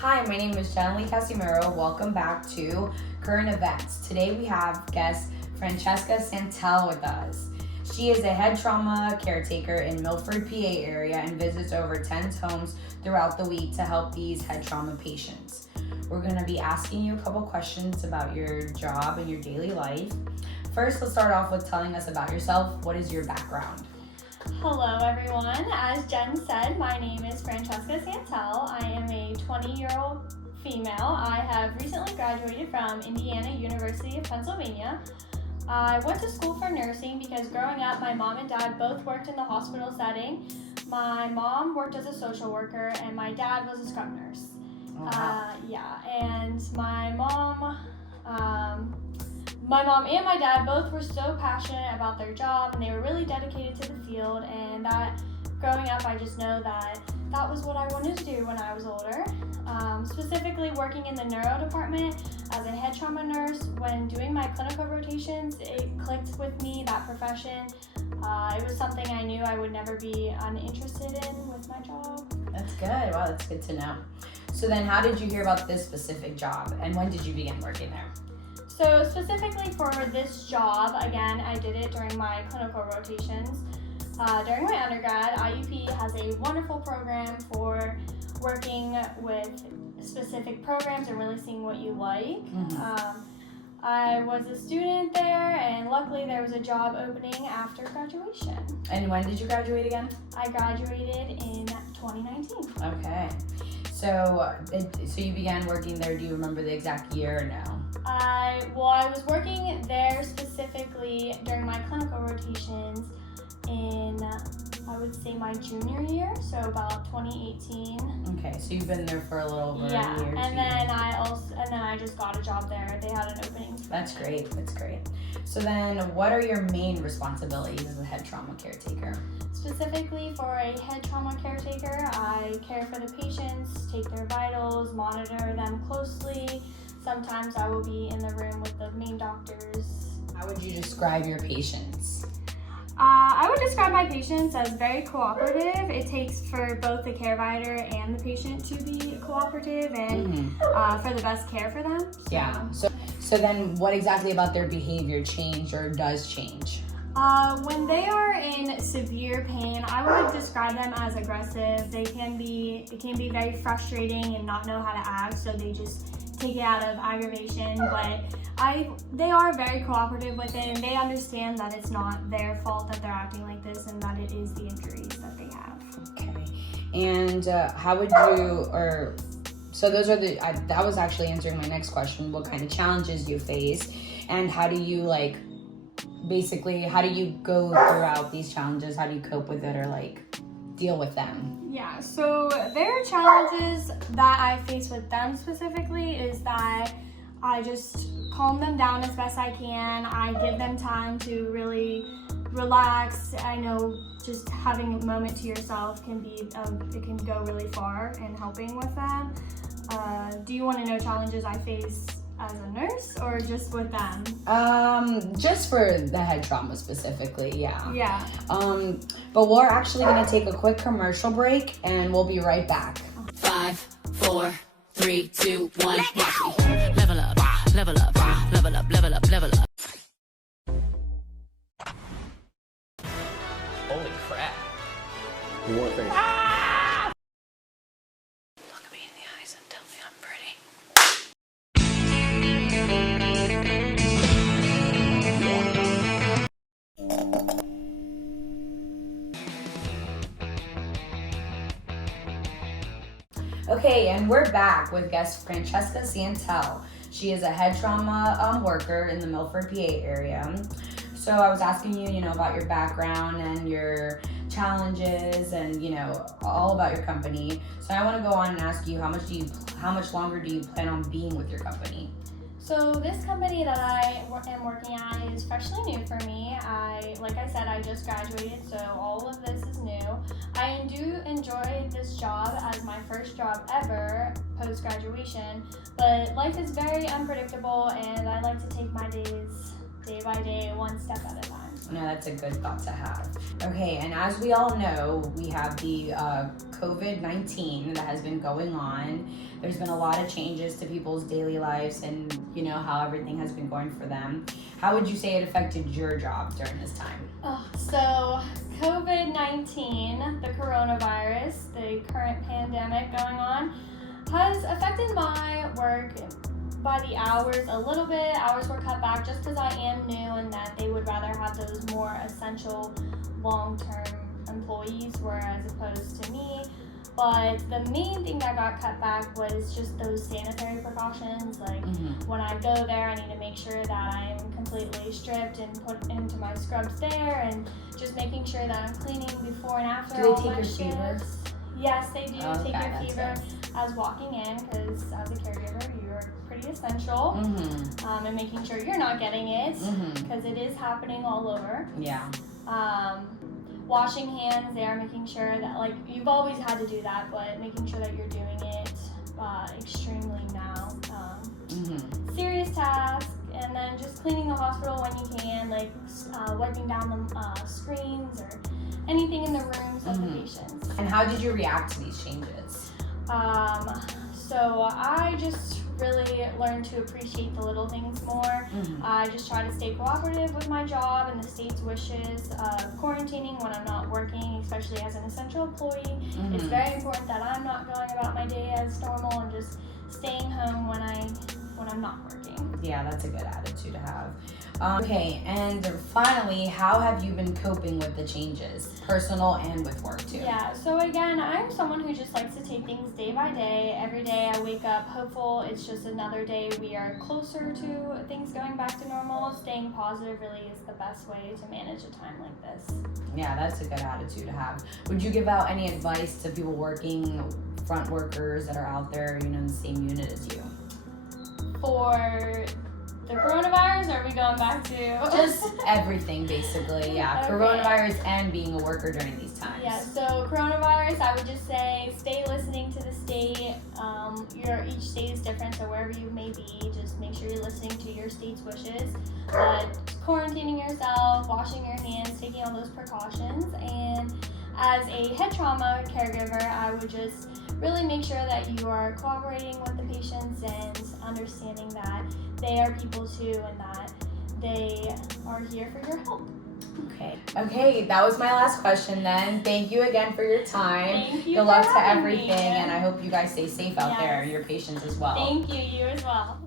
Hi, my name is Jenny Casimiro. Welcome back to Current Events. Today we have guest Francesca Santel with us. She is a head trauma caretaker in Milford, PA area and visits over 10 homes throughout the week to help these head trauma patients. We're going to be asking you a couple questions about your job and your daily life. First, let's start off with telling us about yourself. What is your background? Hello everyone. As Jen said, my name is Francesca Santel. I am a 20-year-old female. I have recently graduated from Indiana University of Pennsylvania. I went to school for nursing because growing up, my mom and dad both worked in the hospital setting. My mom worked as a social worker and my dad was a scrub nurse. Oh, wow. And my mom and my dad both were so passionate about their job and they were really dedicated to the field, and that growing up I just know that was what I wanted to do when I was older. Specifically working in the neuro department as a head trauma nurse, when doing my clinical rotations, it clicked with me, that profession. It was something I knew I would never be uninterested in with my job. That's good. Wow, that's good to know. So then how did you hear about this specific job and when did you begin working there? So specifically for this job, again, I did it during my clinical rotations. During my undergrad, IUP has a wonderful program for working with specific programs and really seeing what you like. Mm-hmm. I was a student there, and luckily there was a job opening after graduation. And when did you graduate again? I graduated in 2019. Okay. So you began working there. Do you remember the exact year or no? I was working there specifically during my clinical rotations in, I would say, my junior year, so about 2018. Okay, so you've been there for a little over a year. And then I just got a job there. They had an opening. That's great. So then, what are your main responsibilities as a head trauma caretaker? Specifically for a head trauma caretaker, I care for the patients, take their vitals, monitor them closely. Sometimes I will be in the room with the main doctors. How would you describe your patients? I would describe my patients as very cooperative. It takes for both the care provider and the patient to be cooperative and for the best care for them. Yeah. So then what exactly about their behavior changed or does change? When they are in severe pain, I would describe them as aggressive. It can be very frustrating and not know how to act, so they just take it out of aggravation, but they are very cooperative with it and they understand that it's not their fault that they're acting like this and that it is the injuries that they have. Okay. And how would you, so those are that was actually answering my next question, what kind of challenges do you face and how do you how do you go throughout these challenges? How do you cope with it or deal with them? Yeah, so there are challenges that I face with them specifically is that I just calm them down as best I can. I give them time to really relax. I know just having a moment to yourself it can go really far in helping with them. Do you want to know challenges I face as a nurse or just with them? Just for the head trauma specifically, yeah. Yeah. But we're actually gonna take a quick commercial break and we'll be right back. 5, 4, 3, 2, 1, watch me. Level up, level up, level up, level up, level up. Holy crap. One thing. Look me in the eyes and tell me I'm pretty. Okay, and we're back with guest Francesca Santel. She is a head trauma worker in the Milford, PA area. So I was asking you, about your background and your challenges and, all about your company. So I want to go on and ask you, how much longer do you plan on being with your company? So this company that I am working at is freshly new for me. Like I said, I just graduated, so all of this is new. I do enjoy this job as my first job ever post-graduation, but life is very unpredictable and I like to take my days day by day, one step at a time. No, that's a good thought to have. Okay, and as we all know, we have the COVID-19 that has been going on. There's been a lot of changes to people's daily lives and, how everything has been going for them. How would you say it affected your job during this time? So COVID-19, the coronavirus, the current pandemic going on, has affected my work by the hours a little bit. Hours were cut back just because I am new and that they would rather have those more essential long-term employees as opposed to me. But the main thing that got cut back was just those sanitary precautions. Like when I go there, I need to make sure that I am completely stripped and put into my scrubs there, and just making sure that I'm cleaning before and after Do all they take my your shifts. fever? Yes, they do Okay, take your that's fever good. as walking in, because as a caregiver, you're pretty essential. And making sure you're not getting it, because it is happening all over. Yeah. Washing hands there, making sure that, like, you've always had to do that, but making sure that you're doing it extremely now. Serious task, and then just cleaning the hospital when you can, like wiping down the screens or anything in the rooms of the patients. And how did you react to these changes? So I just really learned to appreciate the little things more. I just try to stay cooperative with my job and the state's wishes of quarantining when I'm not working, especially as an essential employee. It's very important that I'm not going about my day as normal and just staying home when I'm not working. Yeah, that's a good attitude to have. Okay, and finally, how have you been coping with the changes, personal and with work too? Yeah, so again, I'm someone who just likes to take things day by day. Every day I wake up hopeful. It's just another day we are closer to things going back to normal. Staying positive really is the best way to manage a time like this. Yeah, that's a good attitude to have. Would you give out any advice to people working, front workers that are out there, in the same unit as you? For the coronavirus, or are we going back to Just everything, basically. Yeah, Okay. Coronavirus and being a worker during these times. Yeah, so coronavirus, I would just say stay listening to the state. Each state is different, so wherever you may be, just make sure you're listening to your state's wishes. Quarantining yourself, washing your hands, taking all those precautions. And as a head trauma caregiver, I would just really make sure that you are cooperating with the patients and understanding that they are people too and that they are here for your help. Okay, that was my last question then. Thank you again for your time. Thank you Good luck for to having everything, me. and I hope you guys stay safe out there, Yes. your patients as well. Thank you, you as well.